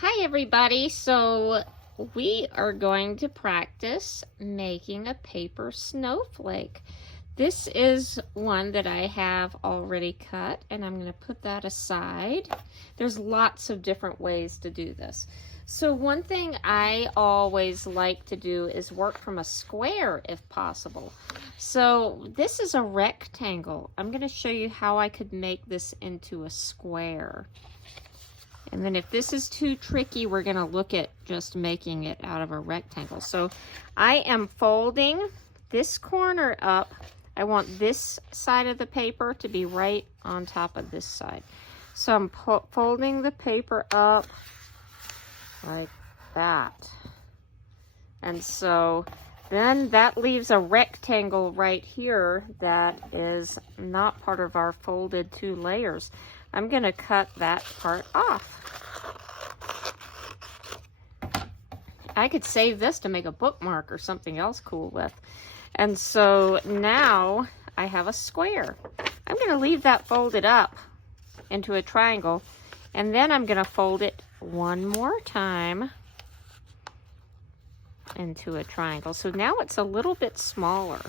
Hi everybody, so we are going to practice making a paper snowflake. This is one that I have already cut and I'm going to put that aside. There's lots of different ways to do this. So one thing I always like to do is work from a square if possible. So this is a rectangle. I'm going to show you how I could make this into a square. And then if this is too tricky, we're going to look at just making it out of a rectangle. So I am folding this corner up. I want this side of the paper to be right on top of this side. So I'm folding the paper up like that. And so then that leaves a rectangle right here that is not part of our folded two layers. I'm going to cut that part off. I could save this to make a bookmark or something else cool with. And so now I have a square. I'm going to leave that folded up into a triangle, and then I'm going to fold it one more time into a triangle. So now it's a little bit smaller.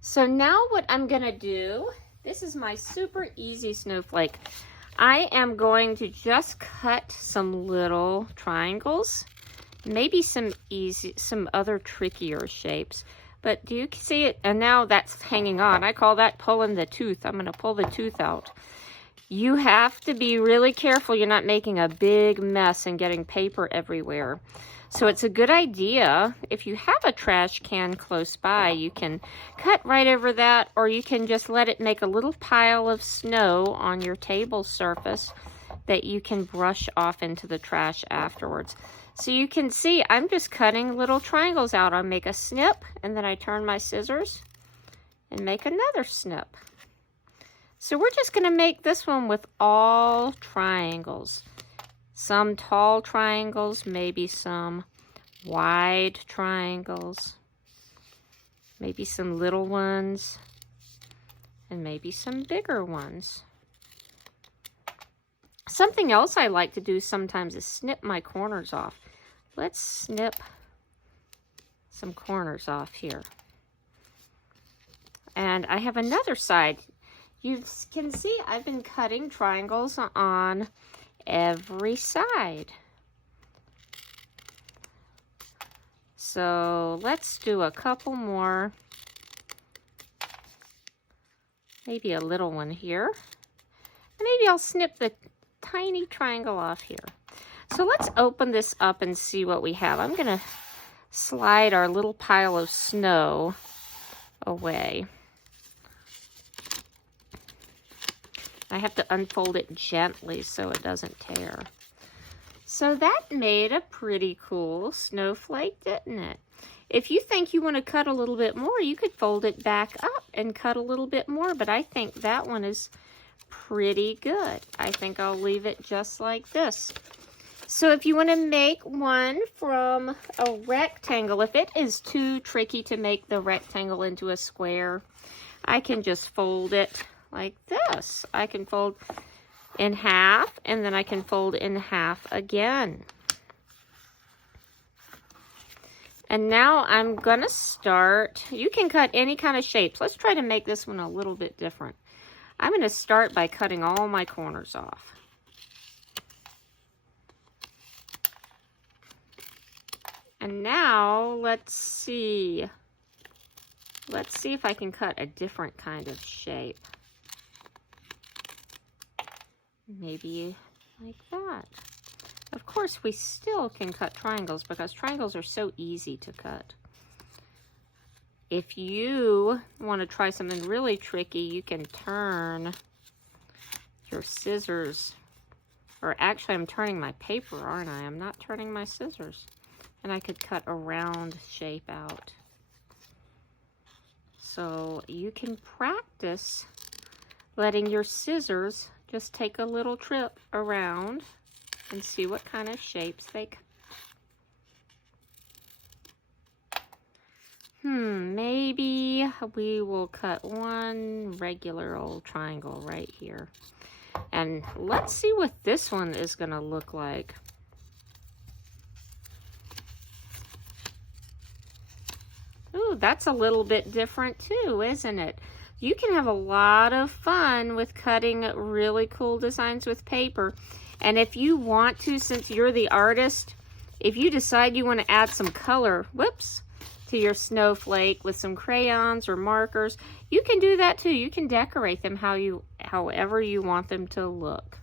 So now what I'm going to do, this is my super easy snowflake. I am going to just cut some little triangles, maybe some other trickier shapes. But do you see it? And now that's hanging on. I call that pulling the tooth. I'm going to pull the tooth out. You have to be really careful you're not making a big mess and getting paper everywhere. So it's a good idea, if you have a trash can close by, you can cut right over that, or you can just let it make a little pile of snow on your table surface that you can brush off into the trash afterwards. So you can see I'm just cutting little triangles out. I'll make a snip, and then I turn my scissors and make another snip. So we're just going to make this one with all triangles. Some tall triangles, maybe some wide triangles, maybe some little ones, and maybe some bigger ones. Something else I like to do sometimes is snip my corners off. Let's snip some corners off here. And I have another side. You can see I've been cutting triangles on every side. So let's do a couple more. Maybe a little one here. Maybe I'll snip the tiny triangle off here. So let's open this up and see what we have. I'm going to slide our little pile of snow away. I have to unfold it gently so it doesn't tear. So that made a pretty cool snowflake, didn't it? If you think you want to cut a little bit more, you could fold it back up and cut a little bit more, but I think that one is pretty good. I think I'll leave it just like this. So if you want to make one from a rectangle, if it is too tricky to make the rectangle into a square, I can just fold it like this. I can fold in half, and then I can fold in half again. And now I'm gonna start. You can cut any kind of shapes. Let's try to make this one a little bit different. I'm gonna start by cutting all my corners off. And now let's see. Let's see if I can cut a different kind of shape. Maybe like that. Of course, we still can cut triangles because triangles are so easy to cut. If you want to try something really tricky, you can turn your scissors. Or actually, I'm turning my paper, aren't I? I'm not turning my scissors. And I could cut a round shape out. So you can practice letting your scissors just take a little trip around and see what kind of shapes they cut. Maybe we will cut one regular old triangle right here. And let's see what this one is going to look like. Ooh, that's a little bit different too, isn't it? You can have a lot of fun with cutting really cool designs with paper. And if you want to, since you're the artist, if you decide you want to add some color, whoops, to your snowflake with some crayons or markers, you can do that too. You can decorate them however you want them to look.